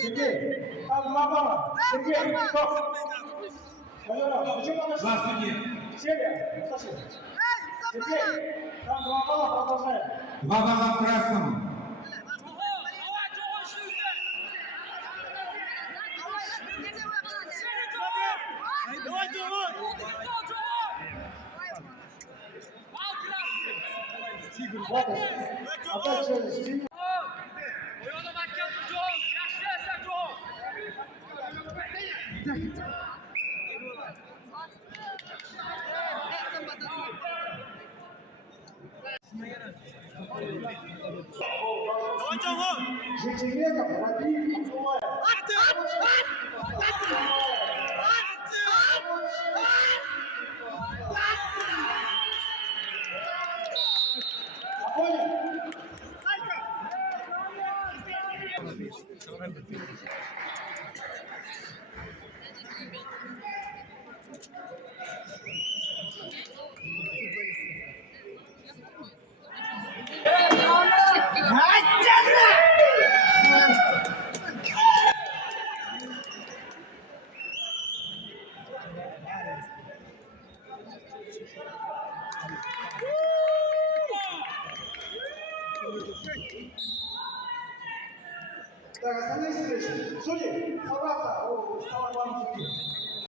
Сергей, там два балла. Сергей, стоп. Два судьи. Сергей, Сергей, там два балла, продолжаем. 2 балла красному. Опять через синюю. Житимеков, Рабиев, Абдулаев. Так, остальные встречи. Судьи, собраться. Стало главным судьей.